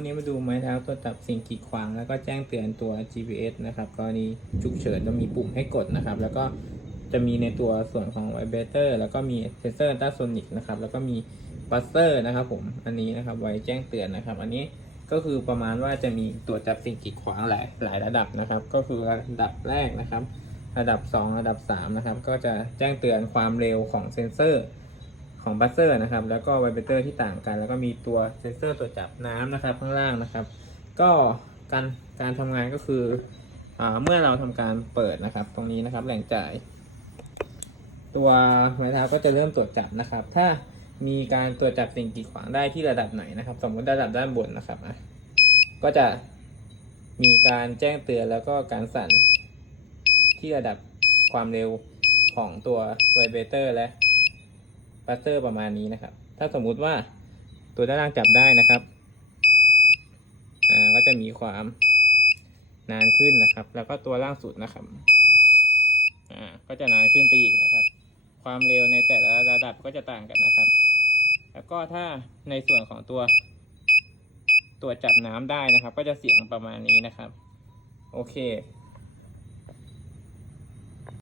วันนี้มาดูไม้เท้าตัวจับสิ่งกีดขวางแล้วก็แจ้งเตือนตัว GPS นะครับกรณีฉุกเฉินจะมีปุ่มให้กดนะครับ แล้วก็จะมีในตัวส่วนของ Vibrator แล้วก็มีเซนเซอร์ตราโซนิกนะครับ แล้วก็มีบัสเซอร์นะครับผมอันนี้นะครับไว้แจ้งเตือนนะครับ อันนี้ก็คือประมาณว่าจะมีตัวจับสิ่งกีดขวางหลายหลายระดับนะครับ ก็คือระดับแรกนะครับ ระดับ 2 ระดับ3นะครับก็จะแจ้งเตือนความเร็วของเซนเซอร์ ของบัสเซอร์นะครับ แล้วก็ไวเบเตอร์ที่ต่างกัน แล้วก็มีตัวเซนเซอร์ตัวจับน้ำนะครับ ข้างล่างนะครับ ก็การการทำงานก็คืออเมื่อเราทำการเปิดนะครับ ตรงนี้นะครับแหล่งจ่าย ตัวไม้เท้าก็จะเริ่มตรวจจับนะครับ ถ้ามีการตรวจจับสิ่งกีดขวางได้ที่ระดับไหนนะครับ สมมติระดับด้านบนนะครับอะก็จะมีการแจ้งเตือนแล้วก็การสั่นที่ระดับความเร็วของตัวไวเบเตอร์และ บัสเตอร์ประมาณนี้นะครับ ถ้าสมมุติว่าตัวด้านล่างจับได้นะครับอ่าก็จะมีความนานขึ้นนะครับ แล้วก็ตัวล่างสุดนะครับอ่าก็จะนานขึ้นไปอีกนะครับ ความเร็วในแต่ละระดับก็จะต่างกันนะครับ แล้วก็ถ้าในส่วนของตัวตัวจับน้ำได้นะครับ ก็จะเสียงประมาณนี้นะครับ โอเค